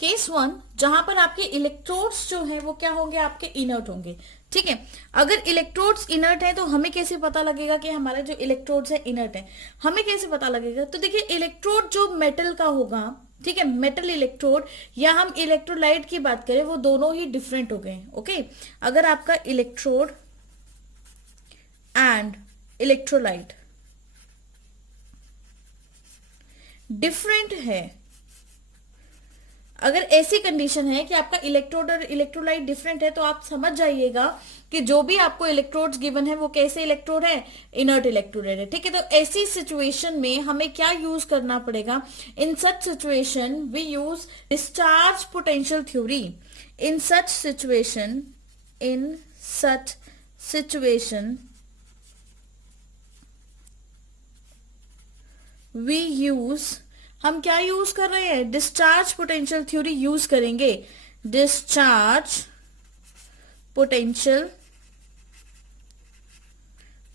Case one, जहां पर आपके इलेक्ट्रोड्स जो है वो क्या होंगे, आपके इनर्ट होंगे। ठीक है, अगर इलेक्ट्रोड्स इनर्ट है तो हमें कैसे पता लगेगा कि हमारे जो इलेक्ट्रोड्स है इनर्ट है, हमें कैसे पता लगेगा? तो देखिए, इलेक्ट्रोड जो मेटल का होगा, ठीक है, मेटल इलेक्ट्रोड या हम इलेक्ट्रोलाइट की बात करें, वो दोनों ही डिफरेंट हो गए। ओके, अगर आपका इलेक्ट्रोड एंड इलेक्ट्रोलाइट डिफरेंट है, अगर ऐसी कंडीशन है कि आपका इलेक्ट्रोड और इलेक्ट्रोलाइट डिफरेंट है, तो आप समझ जाइएगा कि जो भी आपको इलेक्ट्रोड्स गिवन है वो कैसे इलेक्ट्रोड है, इनर्ट इलेक्ट्रोड है। ठीक है, तो ऐसी सिचुएशन में हमें क्या यूज करना पड़ेगा? In such situation we use discharge potential theory. In such situation, in such situation we use, हम क्या यूज कर रहे हैं? डिस्चार्ज पोटेंशियल थ्योरी यूज करेंगे। डिस्चार्ज पोटेंशियल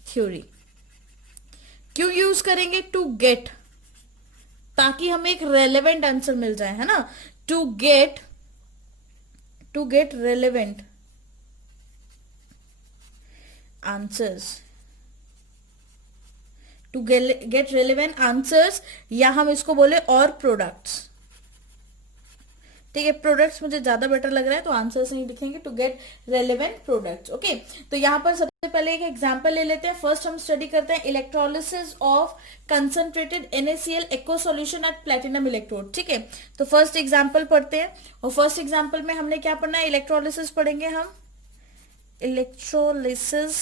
थ्योरी क्यों यूज करेंगे? टू गेट, ताकि हमें एक रेलेवेंट आंसर मिल जाए, है ना। To get relevant answers, to get relevant answers, या हम इसको बोले और प्रोडक्ट्स। ठीक है, प्रोडक्ट्स मुझे ज्यादा बेटर लग रहा है, तो आंसर्स नहीं लिखेंगे, to get relevant products. Okay, तो यहां पर सबसे पहले एक एग्जांपल ले लेते हैं। फर्स्ट हम स्टडी करते हैं electrolysis of concentrated NaCl aq solution at platinum electrode. ठीक है, तो फर्स्ट एग्जांपल पढ़ते हैं, और फर्स्ट एग्जांपल में हमने क्या पढ़ना है? इलेक्ट्रोलिसिस पढ़ेंगे हम। इलेक्ट्रोलिसिस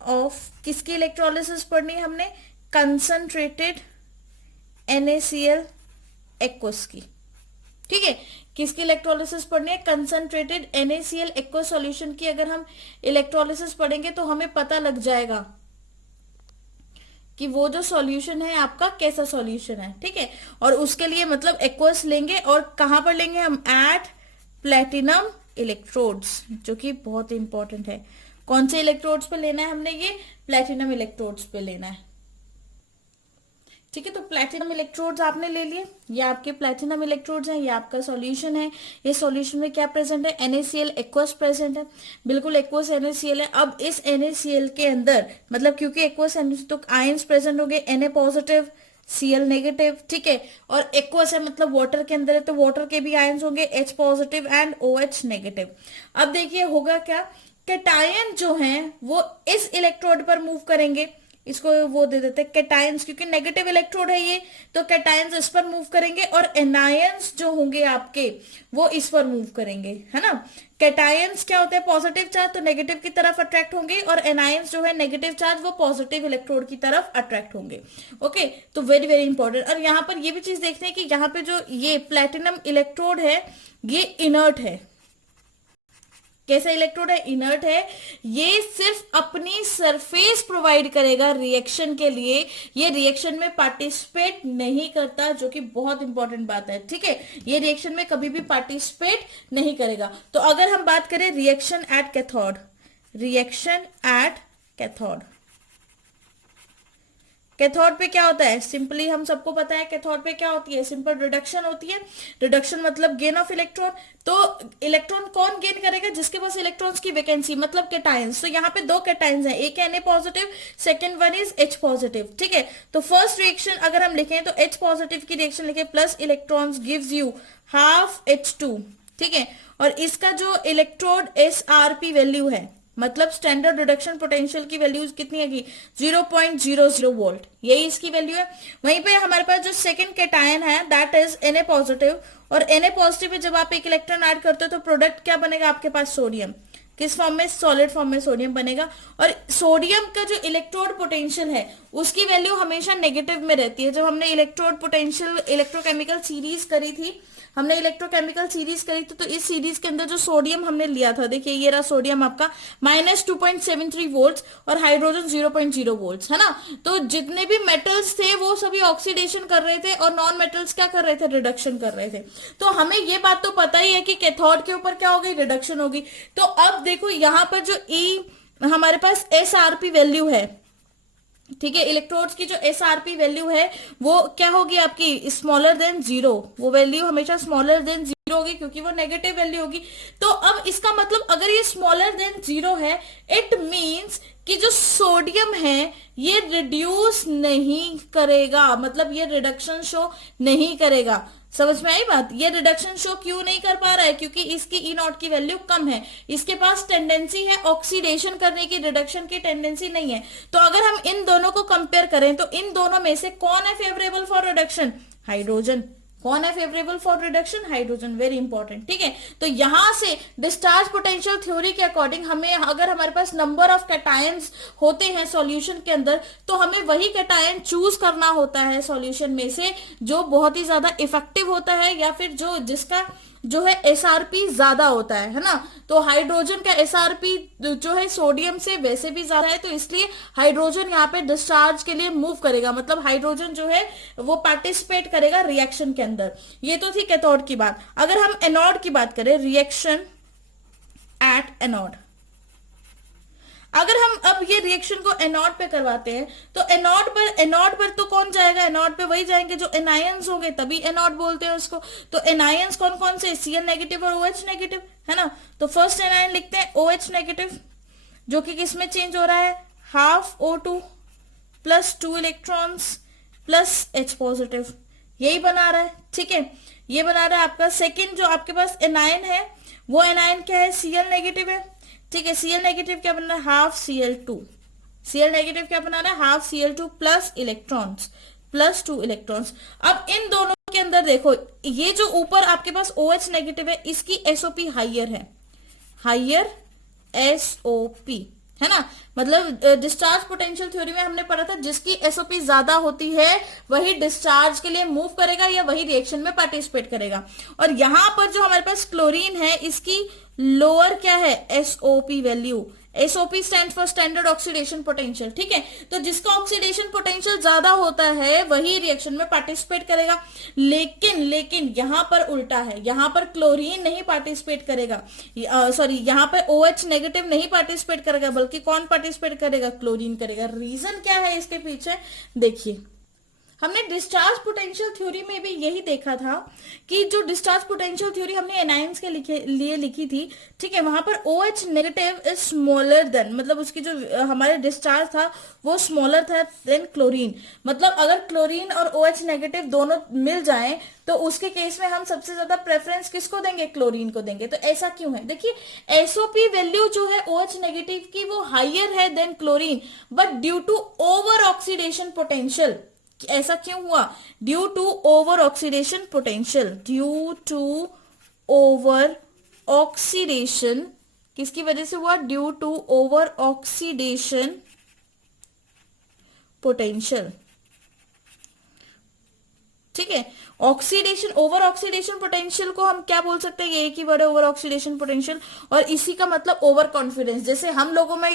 ऑफ किसकी इलेक्ट्रोलिसिस पढ़नी है हमने? कंसंट्रेटेड NaCl एक्वस की। ठीक है, किसकी इलेक्ट्रोलिसिस पढ़नी है? कंसंट्रेटेड NaCl एक्व सॉल्यूशन की। अगर हम इलेक्ट्रोलिसिस पढ़ेंगे तो हमें पता लग जाएगा कि वो जो सॉल्यूशन है आपका कैसा सॉल्यूशन है। ठीक है, और उसके लिए मतलब एक्वस लेंगे, और कहां पर लेंगे हम? एट प्लेटिनम इलेक्ट्रोड्स, जो कि बहुत इंपॉर्टेंट है। कौन से इलेक्ट्रोड्स पे लेना है हमने? ये प्लेटिनम इलेक्ट्रोड्स पे लेना है। ठीक है, तो प्लेटिनम इलेक्ट्रोड्स आपने ले लिए, ये आपके प्लेटिनम इलेक्ट्रोड्स हैं, ये आपका सॉल्यूशन है। ये सॉल्यूशन में क्या प्रेजेंट है? NaCl एक्वस प्रेजेंट है, बिल्कुल एक्वस NaCl है। अब इस NaCl के अंदर, मतलब क्योंकि एक्वस तो आयंस प्रेजेंट होंगे, Na पॉजिटिव Cl नेगेटिव। ठीक है, और एक्वस है मतलब वाटर के अंदर है, तो वाटर के भी आयंस होंगे H positive and OH negative. अब देखिए होगा क्या, कैटायन जो हैं वो इस इलेक्ट्रोड पर मूव करेंगे, इसको वो दे देते हैं कैटायंस, क्योंकि नेगेटिव इलेक्ट्रोड है ये, तो कैटायंस इस पर मूव करेंगे, और एनायंस जो होंगे आपके वो इस पर मूव करेंगे, है ना। कैटायंस क्या होते हैं? पॉजिटिव चार्ज, तो नेगेटिव की तरफ अट्रैक्ट होंगे, और एनायंस जो है नेगेटिव चार्ज, वो पॉजिटिव इलेक्ट्रोड की तरफ अट्रैक्ट होंगे। ओके, तो वेरी वेरी इंपॉर्टेंट। और यहाँ पर ये भी चीज देखते हैं कि यहाँ पे जो ये प्लेटिनम इलेक्ट्रोड है ये इनर्ट है। कैसा इलेक्ट्रोड है? इनर्ट है। ये सिर्फ अपनी सरफेस प्रोवाइड करेगा रिएक्शन के लिए, ये रिएक्शन में पार्टिसिपेट नहीं करता, जो कि बहुत इंपॉर्टेंट बात है। ठीक है, ये रिएक्शन में कभी भी पार्टिसिपेट नहीं करेगा। तो अगर हम बात करें reaction at cathode, reaction at cathode, cathode पे क्या होता है? सिंपली हम सबको पता है कैथोड पे क्या होती है, सिंपल रिडक्शन होती है। रिडक्शन मतलब गेन ऑफ इलेक्ट्रॉन। तो इलेक्ट्रॉन कौन गेन करेगा? जिसके पास इलेक्ट्रॉन्स की वैकेंसी, मतलब कैटायंस। तो यहाँ पे दो कैटायंस हैं, एक है Na positive, second one is H positive. ठीक है, तो फर्स्ट रिएक्शन अगर हम लिखें तो H पॉजिटिव की रिएक्शन लिखे, plus electrons gives you half H2। ठीक है, और इसका जो इलेक्ट्रोड SRP वैल्यू है, मतलब स्टैंडर्ड रिडक्शन पोटेंशियल की वैल्यूज कितनी है? 0.00 वोल्ट, यही इसकी वैल्यू है। वहीं पे हमारे पास जो सेकंड कैटायन है दैट इज Na पॉजिटिव, और Na पॉजिटिव में जब आप एक इलेक्ट्रॉन ऐड करते हो तो प्रोडक्ट क्या बनेगा आपके पास? सोडियम। किस फॉर्म में? सॉलिड फॉर्म में सोडियम बनेगा। और सोडियम का जो इलेक्ट्रोड पोटेंशियल है उसकी वैल्यू हमेशा नेगेटिव में रहती है। जब हमने इलेक्ट्रोड पोटेंशियल इलेक्ट्रोकेमिकल सीरीज करी थी, हमने इलेक्ट्रोकेमिकल सीरीज करी थी, तो इस सीरीज के अंदर जो सोडियम हमने लिया था, देखिए ये रहा सोडियम आपका -2.73 वोल्ट, और हाइड्रोजन 0.0 वोल्ट, है ना। तो जितने भी मेटल्स थे वो सभी ऑक्सीडेशन कर रहे थे, और नॉन मेटल्स क्या कर रहे थे? रिडक्शन कर रहे थे। तो हमें ये बात तो पता ही है कि कैथोड के ऊपर क्या होगी? रिडक्शन होगी। तो अब देखो यहाँ पर जो हमारे पास SRP वैल्यू है, ठीक है, इलेक्ट्रोड्स की जो एसआरपी वैल्यू है वो क्या होगी आपकी, स्मॉलर देन जीरो। वो वैल्यू हमेशा स्मॉलर देन जीरो होगी क्योंकि वो नेगेटिव वैल्यू होगी। तो अब इसका मतलब अगर ये स्मॉलर देन जीरो है, इट मींस कि जो सोडियम है ये रिड्यूस नहीं करेगा, मतलब ये रिडक्शन शो नहीं करेगा। समझ में आई बात? ये रिडक्शन शो क्यों नहीं कर पा रहा है? क्योंकि इसकी ई नॉट की वैल्यू कम है, इसके पास टेंडेंसी है ऑक्सीडेशन करने की, रिडक्शन की टेंडेंसी नहीं है। तो अगर हम इन दोनों को कंपेयर करें तो इन दोनों में से कौन है फेवरेबल फॉर रिडक्शन? हाइड्रोजन। कौन है favourable for reduction? Hydrogen. Very important. ठीक है, तो यहां से डिस्चार्ज पोटेंशियल थ्योरी के अकॉर्डिंग हमें, अगर हमारे पास नंबर ऑफ कैटायंस होते हैं सॉल्यूशन के अंदर, तो हमें वही कैटायन चूज करना होता है सॉल्यूशन में से जो बहुत ही ज्यादा इफेक्टिव होता है, या फिर जो जिसका जो है एसआरपी ज्यादा होता है ना। तो हाइड्रोजन का एसआरपी जो है सोडियम से वैसे भी ज्यादा है, तो इसलिए हाइड्रोजन यहाँ पे डिस्चार्ज के लिए मूव करेगा, मतलब हाइड्रोजन जो है वो पार्टिसिपेट करेगा रिएक्शन के अंदर। ये तो थी कैथोड की बात। अगर हम एनोड की बात करें, रिएक्शन एट एनोड, अगर हम अब ये रिएक्शन को एनोड पे करवाते हैं तो एनोड पर तो कौन जाएगा? एनोड पे वही जाएंगे जो एनायंस होंगे, तभी एनोड बोलते हैं उसको। तो एनायंस कौन कौन से? Cl नेगेटिव और OH नेगेटिव, है ना। तो फर्स्ट एनायन लिखते हैं OH नेगेटिव, जो कि किस में चेंज हो रहा है? Half O2 plus 2 electrons plus H positive, यही बना रहा है। ठीक है, ये बना रहा है आपका सेकेंड जो आपके पास एनायन है, वो एनायन क्या है? Cl नेगेटिव है। ठीक है, Cl नेगेटिव क्या बना है? Half Cl2। Cl नेगेटिव क्या बना रहा है? Half Cl2 plus electrons, plus 2 electrons. अब इन दोनों के अंदर देखो, ये जो ऊपर आपके पास OH नेगेटिव है, इसकी एसओपी हाइयर है, हाइयर एसओपी, है ना। मतलब डिस्चार्ज पोटेंशियल थ्योरी में हमने पढ़ा था जिसकी एसओपी ज्यादा होती है वही डिस्चार्ज के लिए मूव करेगा या वही रिएक्शन में पार्टिसिपेट करेगा। और यहां पर जो हमारे पास क्लोरीन है, इसकी लोअर क्या है? SOP value. SOP stand for standard oxidation potential. ठीक है, तो जिसका ऑक्सीडेशन पोटेंशियल ज्यादा होता है वही रिएक्शन में पार्टिसिपेट करेगा। लेकिन यहां पर उल्टा है, यहां पर क्लोरीन नहीं पार्टिसिपेट करेगा, सॉरी यहां पर OH नेगेटिव नहीं पार्टिसिपेट करेगा, बल्कि कौन पार्टिसिपेट करेगा? क्लोरीन करेगा। रीजन क्या है इसके पीछे? देखिए, हमने डिस्चार्ज पोटेंशियल थ्योरी में भी यही देखा था कि जो डिस्चार्ज पोटेंशियल थ्योरी हमने एनायंस के लिए लिखी थी, ठीक है, वहां पर OH negative is smaller than, मतलब उसकी जो हमारे डिस्चार्ज था वो स्मॉलर था देन क्लोरीन। मतलब अगर क्लोरीन और OH नेगेटिव दोनों मिल जाएं तो उसके केस में हम सबसे ज्यादा प्रेफरेंस किसको देंगे? क्लोरीन को देंगे। तो ऐसा क्यों है? देखिए, एसओपी वैल्यू जो है OH नेगेटिव की वो हाइयर है then chlorine, but due to over oxidation potential. ऐसा क्यों हुआ? Due to over oxidation potential, due to over oxidation, किसकी वजह से हुआ? Due to over oxidation potential. ठीक है, ऑक्सीडेशन, ओवर ऑक्सीडेशन पोटेंशियल को हम क्या बोल सकते हैं? ये एक ही वर्ड है, ओवर ऑक्सीडेशन पोटेंशियल। और इसी का मतलब ओवर कॉन्फिडेंस। जैसे हम लोगों में,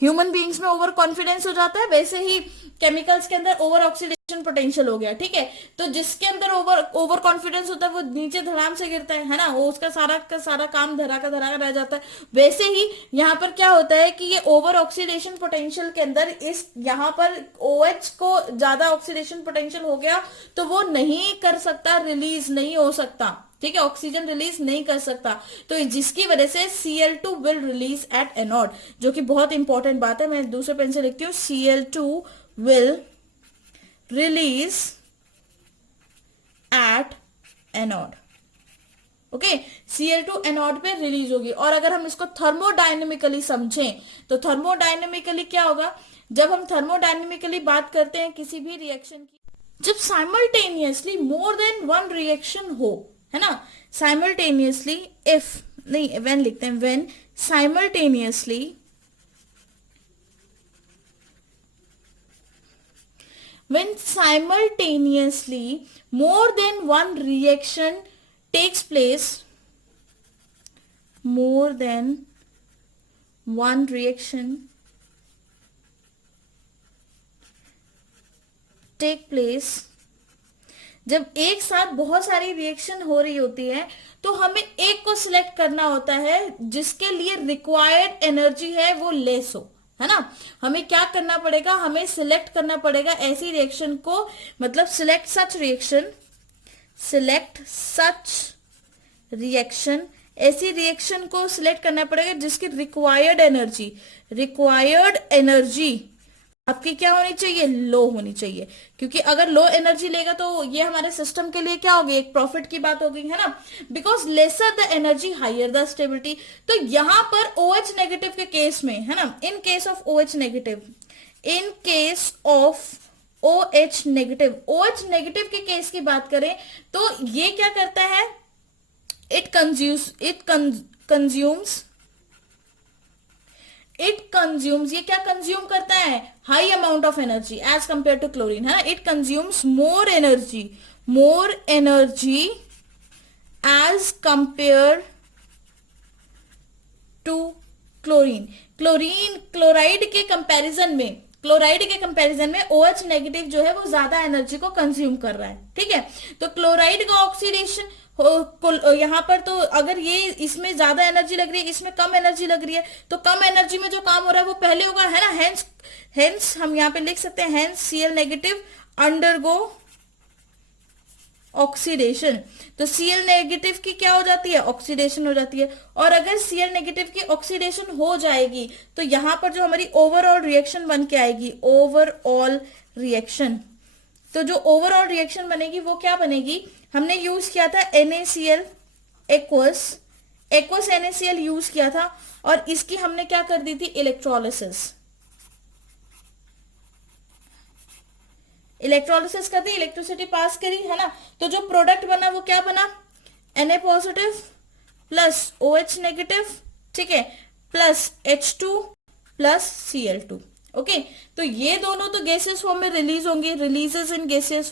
ह्यूमन बीइंग्स में ओवर कॉन्फिडेंस हो जाता है, वैसे ही केमिकल्स के अंदर ओवर ऑक्सीडेशन पोटेंशियल हो गया। ठीक है, तो जिसके अंदर ओवर कॉन्फिडेंस होता है वो नीचे धड़ाम से गिरता है ना, वो उसका सारा का सारा काम धरा का रह जाता है। वैसे ही यहाँ पर क्या होता है कि ये ओवर ऑक्सीडेशन पोटेंशियल के अंदर इस यहाँ पर OH को ज्यादा ऑक्सीडेशन पोटेंशियल हो गया तो वो नहीं कर सकता, रिलीज नहीं हो सकता। ठीक है, ऑक्सीजन रिलीज नहीं कर सकता, तो जिसकी वजह से Cl2 will release at anode, जो कि बहुत इंपॉर्टेंट बात है। मैं दूसरे पेन से लिखती हूँ, Cl2 will release at anode. Okay, Cl2 anode पे रिलीज होगी। और अगर हम इसको थर्मोडायनेमिकली समझें तो थर्मोडायनेमिकली क्या होगा? जब हम थर्मोडायनेमिकली बात करते हैं किसी भी रिएक्शन की, जब simultaneously more than one reaction हो, है ना, साइमल्टेनियसली, इफ नहीं, व्हेन लिखते हैं, when simultaneously more than one reaction takes place, more than one reaction take place, जब एक साथ बहुत सारी रिएक्शन हो रही होती है तो हमें एक को सिलेक्ट करना होता है जिसके लिए रिक्वायर्ड एनर्जी है वो लेस हो, है ना। हमें क्या करना पड़ेगा, हमें सिलेक्ट करना पड़ेगा ऐसी रिएक्शन को, मतलब सिलेक्ट सच रिएक्शन, ऐसी रिएक्शन को सिलेक्ट करना पड़ेगा जिसकी रिक्वायर्ड एनर्जी आपकी क्या होनी चाहिए, लो होनी चाहिए। क्योंकि अगर लो एनर्जी लेगा तो ये हमारे सिस्टम के लिए क्या होगी, एक प्रॉफिट की बात हो गई, है ना। Because lesser the energy higher the stability. तो यहां पर OH नेगेटिव के केस में, है ना, in case of OH negative OH negative के केस की बात करें तो ये क्या करता है, इट कंज्यूम्स, ये क्या कंज्यूम करता है, high amount of energy as compare to chlorine, है ना। It consumes more energy as compare to chloride के कंपैरिजन में OH नेगेटिव जो है वो ज्यादा एनर्जी को कंज्यूम कर रहा है, ठीक है। तो क्लोराइड का ऑक्सीडेशन यहां पर, तो अगर ये इसमें ज्यादा एनर्जी लग रही है, इसमें कम एनर्जी लग रही है, तो कम एनर्जी में जो काम हो रहा है वो पहले होगा, है ना। हेंस हम यहां पे लिख सकते हैं, hence Cl negative undergo oxidation. तो Cl नेगेटिव की क्या हो जाती है, ऑक्सीडेशन हो जाती है। और अगर Cl नेगेटिव की ऑक्सीडेशन हो जाएगी तो यहां पर जो हमारी ओवरऑल रिएक्शन बन के आएगी, तो जो ओवरऑल रिएक्शन बनेगी वो क्या बनेगी, हमने यूज किया था NaCl एक्वस NaCl यूज किया था, और इसकी हमने क्या कर दी थी, इलेक्ट्रोलिसिस कर दी, इलेक्ट्रिसिटी पास करी, है ना। तो जो प्रोडक्ट बना वो क्या बना, Na positive plus OH negative, ठीक है, plus H2 plus Cl2। Okay, तो ये दोनों तो गैसियस फॉर्म में रिलीज होंगे, रिलीजेस इन गैसियस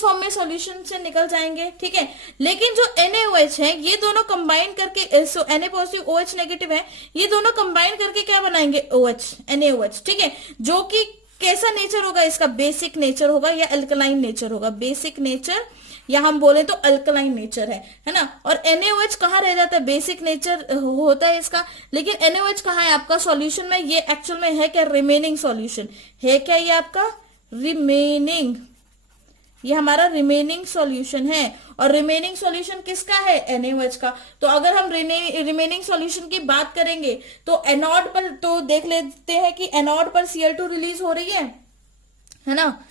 फॉर्म में सॉल्यूशन से निकल जाएंगे, ठीक है। लेकिन जो NaOH है ये दोनों कंबाइन करके, Na पॉजिटिव OH नेगेटिव है, ये दोनों कंबाइन करके क्या बनाएंगे, NaOH, ठीक है। जो कि कैसा नेचर होगा इसका, बेसिक नेचर होगा या अल्कलाइन नेचर होगा, बेसिक नेचर या हम बोले तो अल्कलाइन नेचर है ना। और NaOH कहाँ रह जाता है, बेसिक नेचर होता है इसका, लेकिन NaOH कहाँ है आपका सॉल्यूशन में, ये एक्चुअल में है क्या, रिमेनिंग सॉल्यूशन है क्या, ये आपका ये हमारा रिमेनिंग सॉल्यूशन है। और रिमेनिंग सॉल्यूशन किसका है, NaOH का। तो अगर हम रिमेनिंग सॉल्यूशन की बात करेंगे तो एनोड पर, तो देख लेते हैं कि एनोड पर Cl2 रिलीज हो रही है ना।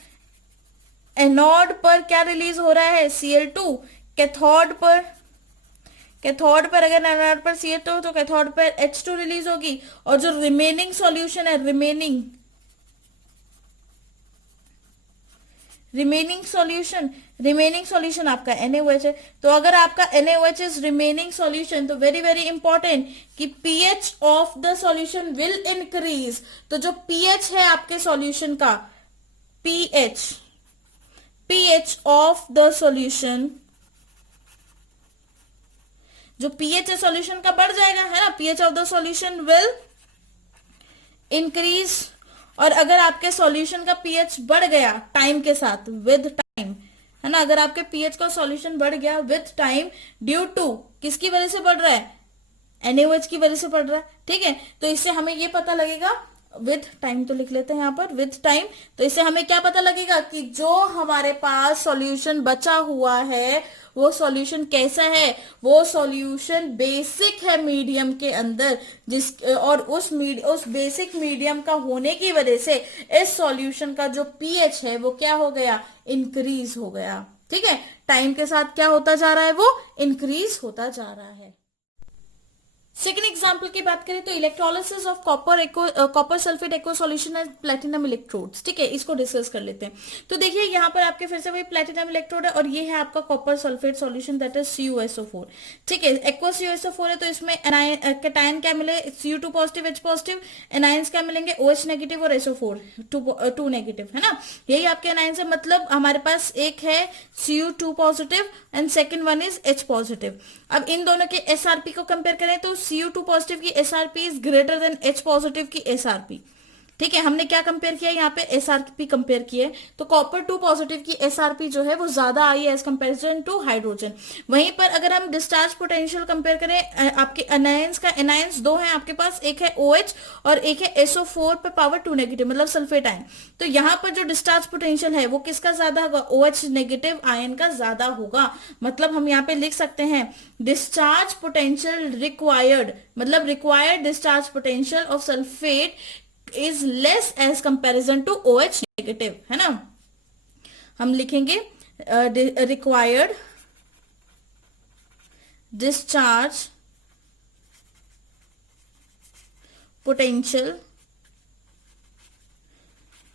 एनोड पर क्या रिलीज हो रहा है, Cl2। कैथोड पर अगर एनोड पर Cl2 तो कैथोड पर H2 रिलीज होगी। और जो रिमेनिंग सॉल्यूशन है, रिमेनिंग सॉल्यूशन आपका NaOH है। तो अगर आपका NaOH इज रिमेनिंग सॉल्यूशन, तो वेरी वेरी इंपॉर्टेंट कि pH of the solution will increase. तो जो pH है आपके सॉल्यूशन का, pH ऑफ द सॉल्यूशन, जो pH है सॉल्यूशन का बढ़ जाएगा, है ना। pH of the solution will increase. और अगर आपके सॉल्यूशन का pH बढ़ गया टाइम के साथ, विद टाइम, है ना, अगर आपके pH का सॉल्यूशन बढ़ गया विद टाइम, ड्यू टू किसकी वजह से बढ़ रहा है, NaOH की वजह से बढ़ रहा है, ठीक है। तो इससे हमें ये पता लगेगा, विद टाइम तो लिख लेते हैं यहाँ पर, विद टाइम। तो इससे हमें क्या पता लगेगा कि जो हमारे पास सॉल्यूशन बचा हुआ है वो सॉल्यूशन कैसा है, वो सॉल्यूशन बेसिक है मीडियम के अंदर, और उस बेसिक मीडियम का होने की वजह से इस सॉल्यूशन का जो pH है वो क्या हो गया, इंक्रीज हो गया, ठीक है। टाइम के साथ क्या होता जा रहा है, वो इंक्रीज होता जा रहा है। सेकेंड एग्जाम्पल की बात करें तो electrolysis of copper sulphate aqua solution as platinum electrodes, ठीक है, इसको डिस्कस कर लेते हैं। तो देखिए यहाँ पर आपके फिर से वही प्लेटिनम इलेक्ट्रोड है, और ये है आपका copper sulphate solution, that is CuSO4, ठीक है। एक्वा CuSO4 है, तो इसमें कैटायन क्या मिले, Cu2 positive H positive, anions क्या मिलेंगे, OH नेगेटिव और SO4 2 नेगेटिव, है ना। यही आपके एनायंस है, मतलब हमारे पास एक है Cu2 positive and second one is H positive. अब इन दोनों के SRP को कंपेयर करें तो Cu2 पॉजिटिव की SRP is greater than H positive की SRP, ठीक है, हमने क्या कंपेयर किया यहाँ पे, एसआरपी कंपेयर किए, तो कॉपर 2 पॉजिटिव की एसआरपी जो है वो ज्यादा आई है एज कंपेरिजन टू हाइड्रोजन। वहीं पर अगर हम डिस्चार्ज पोटेंशियल कंपेयर करें, आपके अनायंस का, अनायंस दो है आपके पास, एक है OH और एक है SO4 पे पावर 2 नेगेटिव, मतलब सल्फेट आयन। तो यहाँ पर जो डिस्चार्ज पोटेंशियल है वो किसका ज्यादा होगा, OH नेगेटिव आयन का ज्यादा होगा। मतलब हम यहाँ पे लिख सकते हैं डिस्चार्ज पोटेंशियल रिक्वायर्ड, मतलब required discharge potential of sulphate is less as comparison to OH negative, है ना। हम लिखेंगे रिक्वायर्ड डिस्चार्ज पोटेंशियल,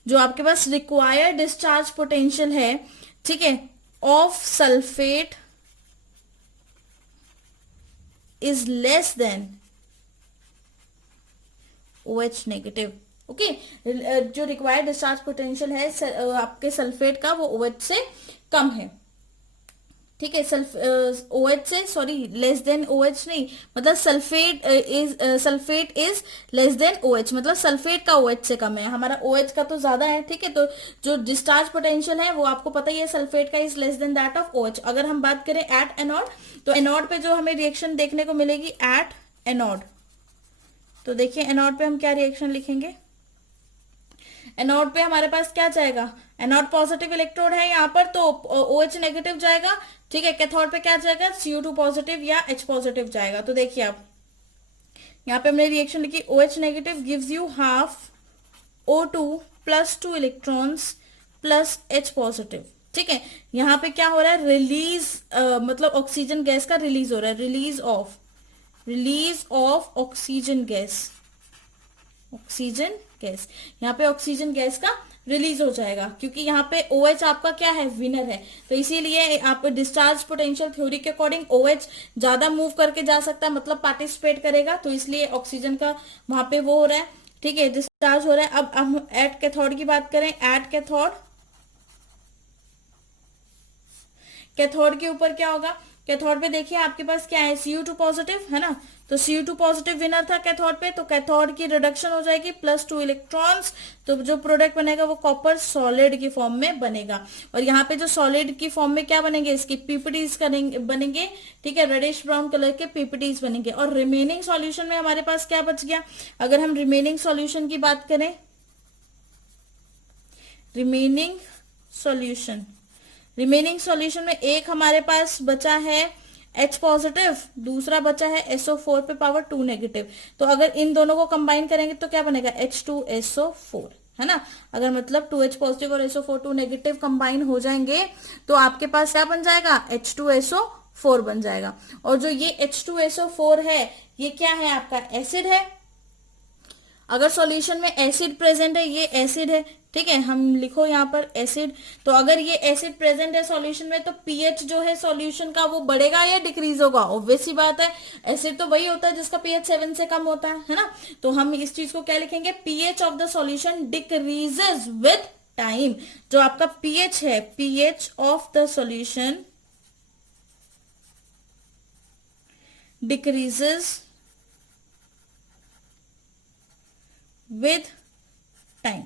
जो आपके पास रिक्वायर्ड डिस्चार्ज पोटेंशियल है, ठीक है, of sulphate is less than OH negative. Okay, जो रिक्वायर्ड डिस्चार्ज पोटेंशियल है आपके सल्फेट का वो OH से कम है, ठीक है, OH से, सॉरी, लेस देन OH नहीं, मतलब sulphate is less than OH, मतलब सल्फेट का OH से कम है, हमारा OH का तो ज्यादा है, ठीक है। तो जो डिस्चार्ज पोटेंशियल है वो आपको पता ही है, सल्फेट का is less than that of OH। अगर हम बात करें एट एनोड, तो एनोड पे जो हमें रिएक्शन देखने को मिलेगी एट एनोड, तो देखिए एनोड पे हम क्या रिएक्शन लिखेंगे, एनोड पे हमारे पास क्या जाएगा, एनोड पॉजिटिव इलेक्ट्रोड है यहाँ पर, तो OH नेगेटिव जाएगा, ठीक है। कैथोड पे क्या जाएगा, CO2 पॉजिटिव या H पॉजिटिव जाएगा। तो देखिए आप यहाँ पे हमने रिएक्शन लिखी, OH negative gives you half O2 plus 2 electrons plus H positive, ठीक है। यहाँ पे क्या हो रहा है, रिलीज मतलब ऑक्सीजन गैस का रिलीज हो रहा है, release of oxygen gas, oxygen gas, यहाँ पे ऑक्सीजन गैस का रिलीज हो जाएगा, क्योंकि यहाँ पे OH आपका क्या है, विनर है। तो इसीलिए आप डिस्चार्ज पोटेंशियल थ्योरी के अकॉर्डिंग OH ज्यादा मूव करके जा सकता है, मतलब पार्टिसिपेट करेगा, तो इसलिए ऑक्सीजन का वहां पे वो हो रहा है, ठीक है, डिस्चार्ज हो रहा है। अब हम एट कैथोड की बात करें, एट कैथोड, कैथोड के ऊपर क्या होगा, कैथोड पे देखिए आपके पास क्या है, CO2 पॉजिटिव है ना, तो CO2 पॉजिटिव विनर था कैथोड पे, तो कैथोड की रिडक्शन हो जाएगी प्लस 2 इलेक्ट्रॉन्स, तो जो प्रोडक्ट बनेगा वो कॉपर सॉलिड की फॉर्म में बनेगा। और यहाँ पे जो सॉलिड की फॉर्म में क्या बनेंगे, इसकी पीपीटीज बनेंगे, ठीक है, रेडिश ब्राउन कलर के पीपीटीज बनेंगे। और रिमेनिंग सॉल्यूशन में हमारे पास क्या बच गया, अगर हम रिमेनिंग सॉल्यूशन की बात करें, रिमेनिंग सॉल्यूशन में एक हमारे पास बचा है H पॉजिटिव, दूसरा बचा है SO4 पे पावर 2 नेगेटिव। तो अगर इन दोनों को कंबाइन करेंगे तो क्या बनेगा, H2SO4, है ना। अगर मतलब 2H पॉजिटिव और SO4 2 नेगेटिव कंबाइन हो जाएंगे तो आपके पास क्या बन जाएगा, H2SO4 बन जाएगा। और जो ये H2SO4 है ये क्या है, आपका एसिड है। अगर सॉल्यूशन में एसिड प्रेजेंट है, ये एसिड है, ठीक है, हम लिखो यहाँ पर एसिड। तो अगर ये एसिड प्रेजेंट है सॉल्यूशन में, तो पीएच जो है सॉल्यूशन का वो बढ़ेगा या डिक्रीज होगा, ऑब्वियस सी बात है, एसिड तो वही होता है जिसका पीएच 7 से कम होता है ना। तो हम इस चीज को क्या लिखेंगे, pH of the solution decreases with time. जो आपका पीएच है, pH of the solution decreases with time.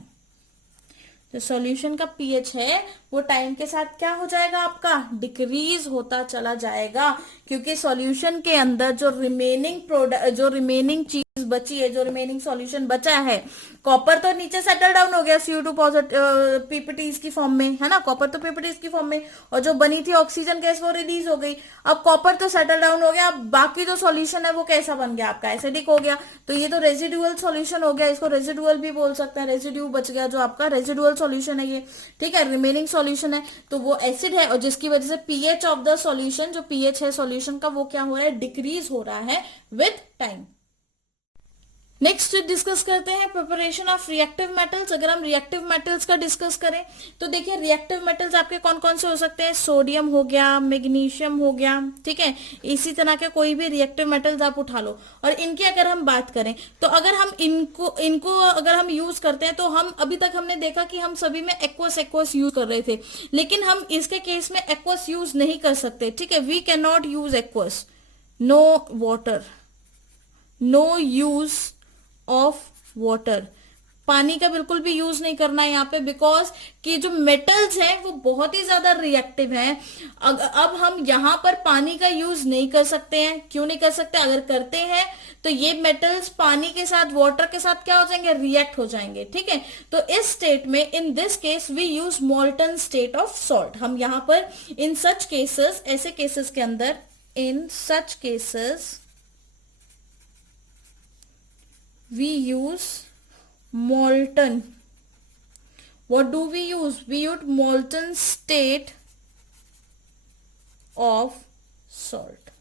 जो सॉल्यूशन का पीएच है वो टाइम के साथ क्या हो जाएगा, आपका डिक्रीज होता चला जाएगा, क्योंकि सॉल्यूशन के अंदर जो रिमेनिंग चीज बची है, जो रिमेनिंग सॉल्यूशन बचा है, कॉपर तो नीचे सेटल डाउन हो गया CO2 पॉजिटिव पीपीटीज की फॉर्म में, है ना, कॉपर तो पीपीटीज की फॉर्म में, और जो बनी थी ऑक्सीजन गैस वो रिलीज हो गई। अब कॉपर तो सेटल डाउन हो गया, अब बाकी जो सॉल्यूशन है वो कैसा बन गया, आपका एसिडिक हो गया। तो ये तो रेजिडुअल सॉल्यूशन हो गया, इसको रेजिडुअल भी बोल सकते हैं, रेजिड्यू बच गया, जो आपका रेजिडुअल सॉल्यूशन है ये, ठीक है, रिमेनिंग सॉल्यूशन है, तो वो एसिड है, और जिसकी वजह से पीएच ऑफ द सॉल्यूशन, जो पीएच है सॉल्यूशन का, वो क्या हो रहा है, डिक्रीज हो रहा है विद टाइम। नेक्स्ट डिस्कस करते हैं प्रिपरेशन ऑफ रिएक्टिव मेटल्स। अगर हम रिएक्टिव मेटल्स का डिस्कस करें तो देखिए रिएक्टिव मेटल्स आपके कौन कौन से हो सकते हैं, सोडियम हो गया, मैग्नीशियम हो गया, ठीक है, इसी तरह के कोई भी रिएक्टिव मेटल्स आप उठा लो। और इनकी अगर हम बात करें तो अगर हम इनको अगर हम यूज करते हैं, तो हम अभी तक हमने देखा कि हम सभी में एक्वस यूज कर रहे थे, लेकिन हम इसके केस में एक्वस यूज नहीं कर सकते, ठीक है, we can not use aqueous, no water, no use of water, पानी का बिल्कुल भी यूज नहीं करना है यहाँ पे, बिकॉज कि जो मेटल्स हैं वो बहुत ही ज्यादा रिएक्टिव हैं। अब हम यहाँ पर पानी का यूज नहीं कर सकते हैं। क्यों नहीं कर सकते? अगर करते हैं तो ये मेटल्स पानी के साथ, वाटर के साथ क्या हो जाएंगे? रिएक्ट हो जाएंगे। ठीक है, तो इस स्टेट में, in this case we use molten state of salt. हम यहाँ पर इन सच केसेस, ऐसे केसेस के अंदर, in such cases we use molten, what do we use? We use molten state of salt।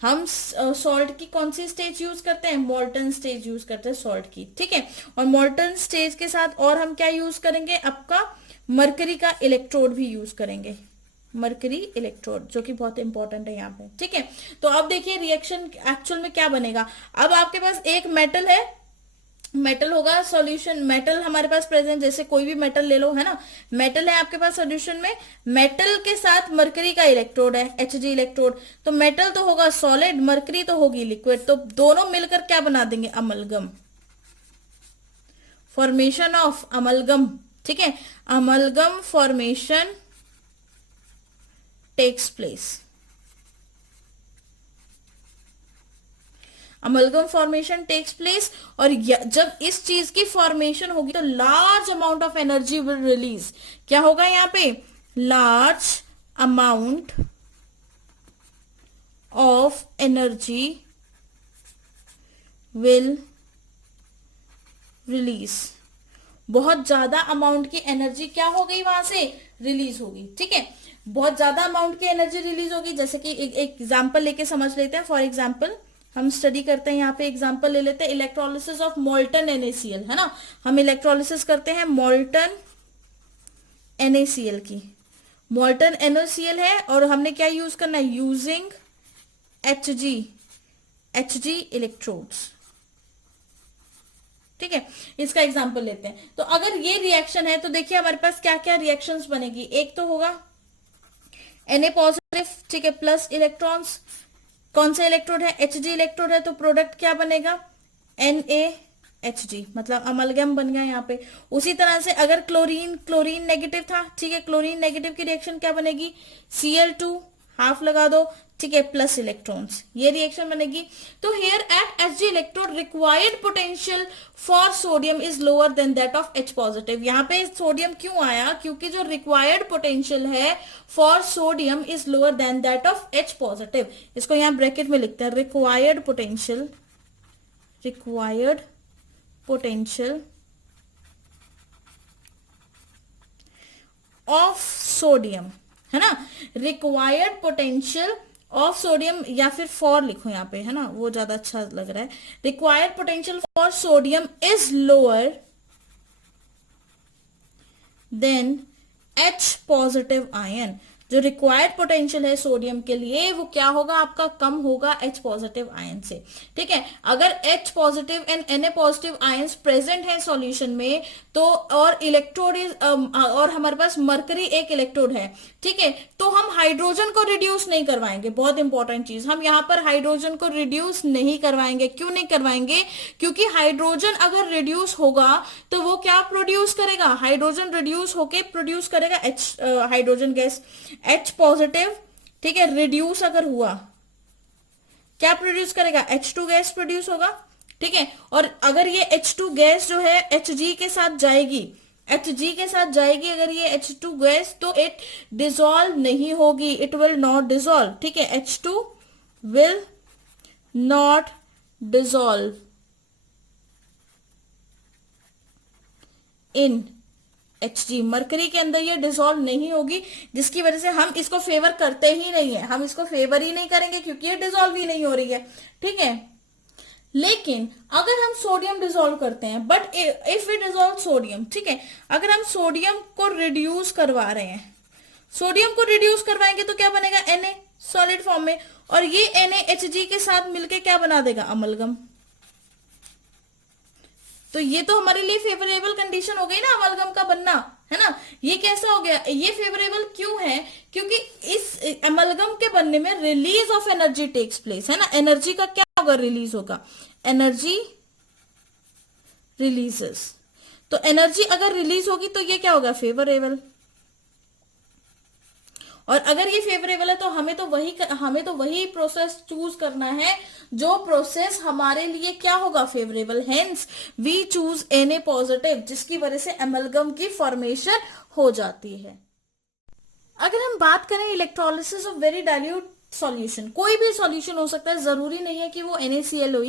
हम सॉल्ट की कौन सी स्टेज यूज करते हैं? मोल्टन स्टेज यूज करते हैं सॉल्ट की। ठीक है, और मोल्टन स्टेज के साथ और हम क्या यूज करेंगे? आपका मरकरी का इलेक्ट्रोड भी यूज करेंगे, मरकरी इलेक्ट्रोड, जो कि बहुत इंपॉर्टेंट है यहाँ पे। ठीक है, तो अब देखिए रिएक्शन एक्चुअल में क्या बनेगा। अब आपके पास एक मेटल है, मेटल होगा सॉल्यूशन, मेटल हमारे पास प्रेजेंट, जैसे कोई भी मेटल ले लो, है ना, मेटल है आपके पास सॉल्यूशन में, मेटल के साथ मरकरी का इलेक्ट्रोड है, Hg इलेक्ट्रोड, तो मेटल तो होगा सॉलिड, मरकरी तो होगी लिक्विड, तो दोनों मिलकर क्या बना देंगे? Amalgam, formation of amalgam. ठीक है, amalgam formation takes place, amalgam formation takes place. और जब इस चीज की फॉर्मेशन होगी तो large amount of energy will release. क्या होगा यहाँ पे? Large amount of energy will release. बहुत ज्यादा अमाउंट की एनर्जी क्या हो गई? वहां से रिलीज होगी। ठीक है, बहुत ज्यादा अमाउंट की एनर्जी रिलीज होगी। जैसे कि एक एग्जांपल लेके समझ लेते हैं। फॉर एग्जांपल हम स्टडी करते हैं, यहाँ पे एग्जांपल ले लेते हैं, इलेक्ट्रोलिसिस ऑफ मोल्टन NaCl, है ना। हम इलेक्ट्रोलिसिस करते हैं मोल्टन NaCl की। मोल्टन NaCl है और हमने क्या यूज करना है? Using Hg electrodes. ठीक है, इसका एग्जांपल लेते हैं। तो अगर ये रिएक्शन है तो देखिए हमारे पास क्या क्या रिएक्शंस बनेगी। एक तो होगा Na पॉजिटिव, ठीक है, प्लस इलेक्ट्रॉन्स, कौन सा इलेक्ट्रोड है? Hg इलेक्ट्रोड है, तो प्रोडक्ट क्या बनेगा? NaHg, मतलब अमलगम बन गया यहाँ पे। उसी तरह से अगर क्लोरीन नेगेटिव था, ठीक है, क्लोरीन नेगेटिव की रिएक्शन क्या बनेगी? Cl2 हाफ लगा दो, ठीक है, प्लस इलेक्ट्रॉन्स, ये रिएक्शन बनेगी। तो here eight Hg electrode required potential for sodium is lower than that of H positive. यहाँ पे सोडियम क्यों आया? क्योंकि जो रिक्वायर्ड पोटेंशियल है for sodium is lower than that of H positive. इसको यहाँ ब्रैकेट में लिखते हैं, रिक्वायर्ड पोटेंशियल ऑफ सोडियम, है ना, रिक्वायर्ड पोटेंशियल ऑफ सोडियम, या फिर फॉर लिखो यहाँ पे, है ना, वो ज्यादा अच्छा लग रहा है। Required potential for sodium is lower than H positive ion. जो रिक्वायर्ड पोटेंशियल है सोडियम के लिए वो क्या होगा? आपका कम होगा H पॉजिटिव आयन से। ठीक है, अगर H positive and Na positive ions present है सॉल्यूशन में, तो और इलेक्ट्रोड और हमारे पास मरकरी एक इलेक्ट्रोड है, ठीक है, तो हम हाइड्रोजन को रिड्यूस नहीं करवाएंगे। बहुत इंपॉर्टेंट चीज, हम यहाँ पर हाइड्रोजन को रिड्यूस नहीं करवाएंगे। क्यों नहीं करवाएंगे? क्योंकि हाइड्रोजन अगर रिड्यूस होगा तो वो क्या प्रोड्यूस करेगा? हाइड्रोजन रिड्यूस होके प्रोड्यूस करेगा हाइड्रोजन गैस, H पॉजिटिव, ठीक है, रिड्यूस अगर हुआ क्या प्रोड्यूस करेगा? H2 गैस प्रोड्यूस होगा। ठीक है, और अगर ये H2 गैस जो है Hg के साथ जाएगी, Hg के साथ जाएगी अगर ये H2 गैस, तो इट डिसॉल्व नहीं होगी, इट विल नॉट डिसॉल्व। ठीक है, H2 will not dissolve in Hg, mercury के अंदर ये डिसॉल्व नहीं होगी, जिसकी वजह से हम इसको फेवर करते ही नहीं है। हम इसको फेवर ही नहीं करेंगे क्योंकि ये डिसॉल्व ही नहीं हो रही है। ठीक है, लेकिन अगर हम सोडियम डिसॉल्व करते हैं, but if we dissolve sodium, ठीक है, अगर हम सोडियम को रिड्यूस करवा रहे हैं, सोडियम को रिड्यूस करवाएंगे तो क्या बनेगा? Na सॉलिड फॉर्म में, और ये Na Hg के साथ मिलके क्या बना देगा? अमलगम। तो ये तो हमारे लिए फेवरेबल कंडीशन हो गई ना अमलगम का बनना, है ना। ये कैसा हो गया? ये फेवरेबल क्यों है? क्योंकि इस अमलगम के बनने में release of energy takes place, है ना। एनर्जी का क्या होगा? रिलीज होगा, एनर्जी रिलीजेस। तो एनर्जी अगर रिलीज होगी तो ये क्या होगा, फेवरेबल। और अगर ये फेवरेबल है तो हमें तो वही प्रोसेस चूज करना है जो प्रोसेस हमारे लिए क्या होगा, favourable. Hence we choose Na positive, जिसकी वजह से एमलगम की फॉर्मेशन हो जाती है। अगर हम बात करें electrolysis of very dilute solution, कोई भी सॉल्यूशन हो सकता है, जरूरी नहीं है कि वो NaCl हो,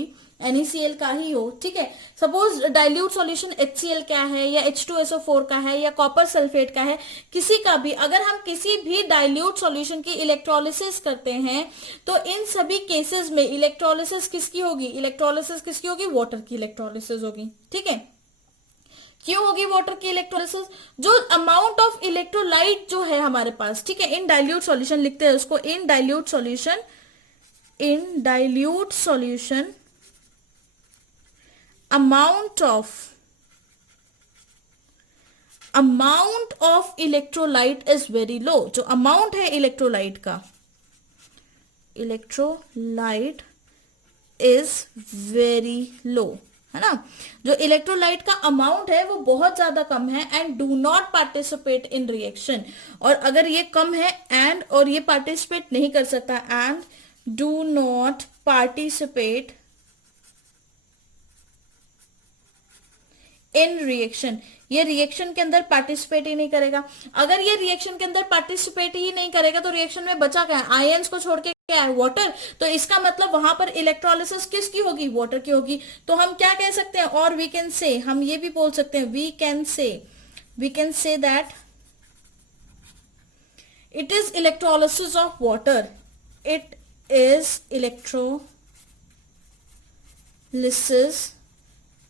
NaCl का ही हो, ठीक है। सपोज डाइल्यूट सॉल्यूशन HCl का है या H2SO4 का है या कॉपर सल्फेट का है, किसी का भी, अगर हम किसी भी डाइल्यूट सॉल्यूशन की इलेक्ट्रोलिसिस करते हैं तो इन सभी केसेस में इलेक्ट्रोलिसिस किसकी होगी, वाटर की इलेक्ट्रोलिसिस होगी, ठीक है। क्यों होगी वाटर की इलेक्ट्रोलिसिस, जो अमाउंट ऑफ इलेक्ट्रोलाइट जो है हमारे पास, ठीक है, इन डाइल्यूट सॉल्यूशन लिखते हैं उसको, इन dilute solution amount of electrolyte is very low. जो अमाउंट है इलेक्ट्रोलाइट इज वेरी लो, है ना। जो इलेक्ट्रोलाइट का अमाउंट है वो बहुत ज्यादा कम है, and do not participate in reaction. और अगर ये कम है और ये पार्टिसिपेट नहीं कर सकता, and do not participate in reaction, ये रिएक्शन के अंदर पार्टिसिपेट ही नहीं करेगा। अगर ये रिएक्शन के अंदर पार्टिसिपेट ही नहीं करेगा तो रिएक्शन में बचा क्या है, आयंस को छोड़ के क्या है, वाटर। तो इसका मतलब वहां पर इलेक्ट्रोलिसिस किसकी होगी, वाटर की होगी। तो हम क्या कह सकते हैं, और वी कैन से, हम ये भी बोल सकते हैं, we can say that it is electrolysis of water, it is electrolysis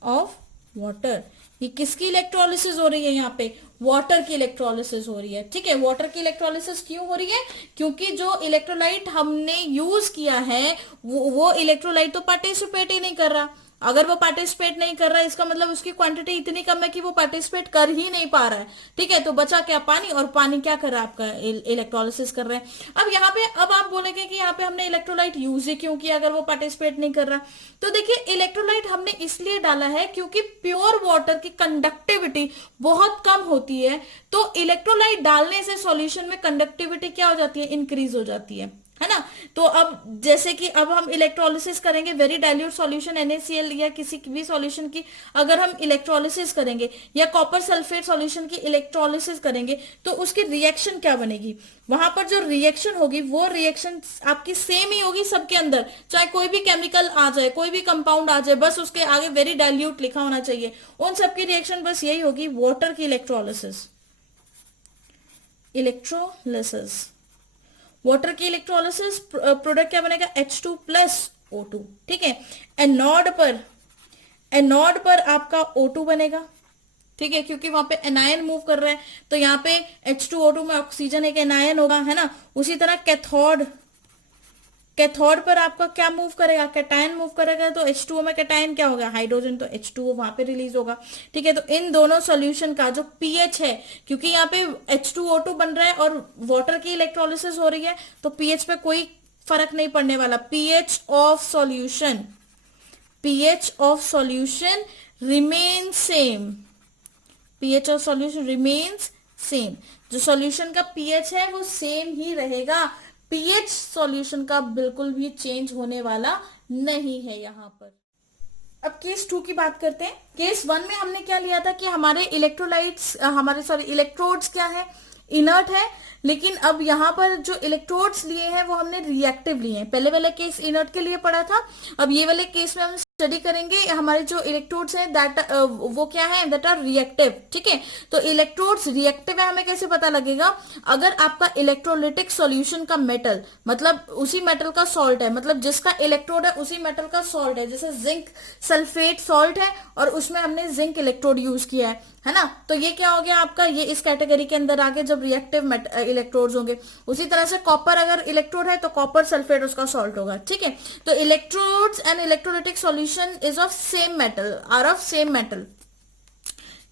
of water. ये किसकी इलेक्ट्रोलिसिस हो रही है, यहाँ पे वाटर की इलेक्ट्रोलिसिस हो रही है, ठीक है। वाटर की इलेक्ट्रोलिसिस क्यों हो रही है, क्योंकि जो इलेक्ट्रोलाइट हमने यूज किया है वो इलेक्ट्रोलाइट तो पार्टिसिपेट ही नहीं कर रहा। अगर वो पार्टिसिपेट नहीं कर रहा है इसका मतलब उसकी क्वांटिटी इतनी कम है कि वो पार्टिसिपेट कर ही नहीं पा रहा है, ठीक है। तो बचा क्या, पानी, और पानी क्या कर रहा है आपका, इलेक्ट्रोलिसिस कर रहा है। अब यहाँ पे अब आप बोलेंगे कि यहाँ पे हमने इलेक्ट्रोलाइट यूज ही क्यों किया अगर वो पार्टिसिपेट नहीं कर रहा। तो देखिए इलेक्ट्रोलाइट हमने इसलिए डाला है क्योंकि प्योर वाटर की कंडक्टिविटी बहुत कम होती है, तो इलेक्ट्रोलाइट डालने से सॉल्यूशन में कंडक्टिविटी क्या हो जाती है, इंक्रीज हो जाती है ना। तो अब जैसे कि अब हम इलेक्ट्रोलिसिस करेंगे वेरी डाइल्यूट सॉल्यूशन NaCl या किसी भी सॉल्यूशन की, अगर हम इलेक्ट्रोलिसिस करेंगे या कॉपर सल्फेट सॉल्यूशन की इलेक्ट्रोलिसिस करेंगे तो उसकी रिएक्शन क्या बनेगी, वहां पर जो रिएक्शन होगी वो रिएक्शन आपकी सेम ही होगी सबके अंदर, चाहे कोई भी केमिकल आ जाए, कोई भी कंपाउंड आ जाए, बस उसके आगे वेरी डाइल्यूट लिखा होना चाहिए, उन सबकी रिएक्शन बस यही होगी, वाटर की इलेक्ट्रोलिसिस। वाटर की इलेक्ट्रोलिसिस प्रोडक्ट क्या बनेगा, H2+O2, ठीक है। एनोड पर आपका O2 बनेगा, ठीक है, क्योंकि वहां पे एनायन मूव कर रहा है, तो यहाँ पे H2O2 में ऑक्सीजन एक एनायन होगा, है ना। उसी तरह कैथोड पर आपका क्या मूव करेगा, कैटायन मूव करेगा, तो H2O में कैटायन क्या होगा, हाइड्रोजन, तो H2O वहां पे रिलीज होगा, ठीक है। तो इन दोनों सॉल्यूशन का जो pH है, क्योंकि यहाँ पे H2O2 बन रहा है और वाटर की इलेक्ट्रोलिसिस हो रही है, तो pH पे कोई फर्क नहीं पड़ने वाला। pH of solution remain same, जो सॉल्यूशन का pH है वो सेम ही रहेगा, pH सॉल्यूशन का बिल्कुल भी चेंज होने वाला नहीं है यहाँ पर। अब केस 2 की बात करते हैं। केस 1 में हमने क्या लिया था कि हमारे इलेक्ट्रोड्स क्या है, इनर्ट है, लेकिन अब यहाँ पर जो इलेक्ट्रोड्स लिए हैं वो हमने रिएक्टिव लिए हैं। पहले वाले केस इनर्ट के लिए पढ़ा था, अब ये वाले केस में हम स्टडी करेंगे हमारे जो इलेक्ट्रोड्स हैं दैट वो क्या है, दैट आर रिएक्टिव, ठीक है। तो इलेक्ट्रोड्स रिएक्टिव है, हमें कैसे पता लगेगा, अगर आपका इलेक्ट्रोलिटिक सॉल्यूशन का मेटल, मतलब उसी मेटल का सॉल्ट है, मतलब जिसका इलेक्ट्रोड है उसी मेटल का सॉल्ट है, जैसे जिंक सल्फेट सॉल्ट है और उसमें हमने जिंक इलेक्ट्रोड यूज किया है ना। तो ये क्या हो गया आपका, ये इस कैटेगरी के अंदर आगे जब रिएक्टिव इलेक्ट्रोड्स होंगे। उसी तरह से कॉपर अगर इलेक्ट्रोड है तो कॉपर सल्फेट उसका सॉल्ट होगा, ठीक है। तो electrodes and electrolytic solution is of same metal, or of same metal.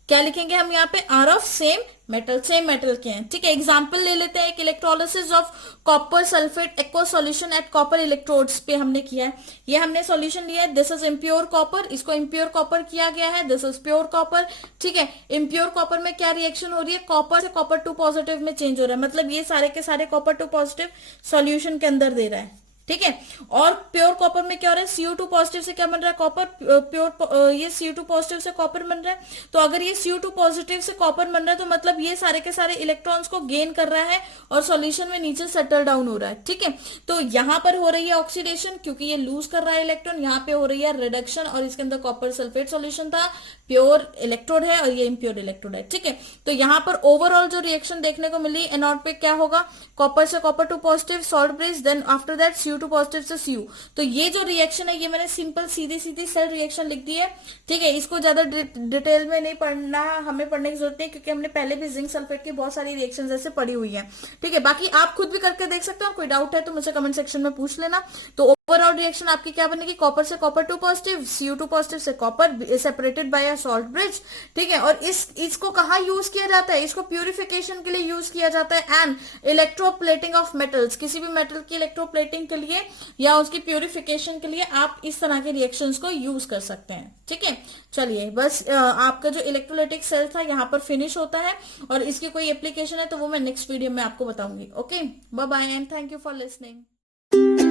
क्या लिखेंगे हम यहाँ पे, आर ऑफ सेम मेटल के हैं, ठीक है। एग्जाम्पल ले लेते हैं, एक electrolysis of copper sulphate aqua solution at copper electrodes पे हमने किया है। ये हमने सॉल्यूशन लिया है, दिस इज इम्प्योर कॉपर, इसको इम्प्योर कॉपर किया गया है, दिस इज प्योर कॉपर, ठीक है। इम्प्योर कॉपर में क्या रिएक्शन हो रही है, कॉपर से कॉपर 2 पॉजिटिव में चेंज हो रहा है, मतलब ये सारे के सारे कॉपर 2 पॉजिटिव सॉल्यूशन के अंदर दे रहा है, ठीक है। और प्योर कॉपर में क्या हो रहा है, CO2 पॉजिटिव से क्या बन रहा है, कॉपर, प्योर ये CO2 पॉजिटिव से कॉपर बन रहा है। तो अगर ये CO2 पॉजिटिव से कॉपर बन रहा है तो मतलब ये सारे के सारे इलेक्ट्रॉन्स को गेन कर रहा है और सॉल्यूशन में नीचे सेटल डाउन हो रहा है, ठीक है। तो यहां पर हो रही है ऑक्सीडेशन क्योंकि ये लूज कर रहा है इलेक्ट्रॉन, यहाँ पे हो रही है रिडक्शन और इसके अंदर कॉपर सल्फेट सॉल्यूशन था, प्योर इलेक्ट्रोड है और ये इम्प्योर इलेक्ट्रोड है, ठीक है। तो यहाँ पर ओवरऑल जो रिएक्शन देखने को मिली, एनोड पे क्या होगा, कॉपर से copper 2 positive, salt bridge, then after that CO2 positive से Cu। तो ये जो रिएक्शन है ये मैंने सिंपल सीधी सीधी सेल रिएक्शन लिख दी है, ठीक है। इसको ज्यादा डिटेल में नहीं पढ़ना, हमें पढ़ने की जरूरत नहीं क्योंकि हमने पहले भी जिंक सल्फेट की बहुत सारी रिएक्शन ऐसे पढ़ी हुई है, ठीक है। बाकी आप खुद भी करके देख सकते हो, कोई डाउट है तो मुझे कमेंट सेक्शन में पूछ लेना। तो ओवरऑल रिएक्शन आपकी क्या बनेगी, कॉपर से कॉपर 2 पॉजिटिव, CO2 पॉजिटिव से copper separated by a salt bridge, ठीक है। और इसको कहाँ यूज किया जाता है, इसको प्यूरिफिकेशन के लिए यूज किया जाता है एंड इलेक्ट्रोप्लेटिंग ऑफ मेटल्स, किसी भी मेटल की इलेक्ट्रोप्लेटिंग के लिए या उसकी प्यूरिफिकेशन के लिए आप इस तरह के रिएक्शंस को यूज कर सकते हैं, ठीक है। चलिए बस आपका जो इलेक्ट्रोलाइटिक सेल था यहाँ पर फिनिश होता है और इसकी कोई एप्लीकेशन है तो वो मैं नेक्स्ट वीडियो में आपको बताऊंगी। Okay, bye bye and thank you for listening.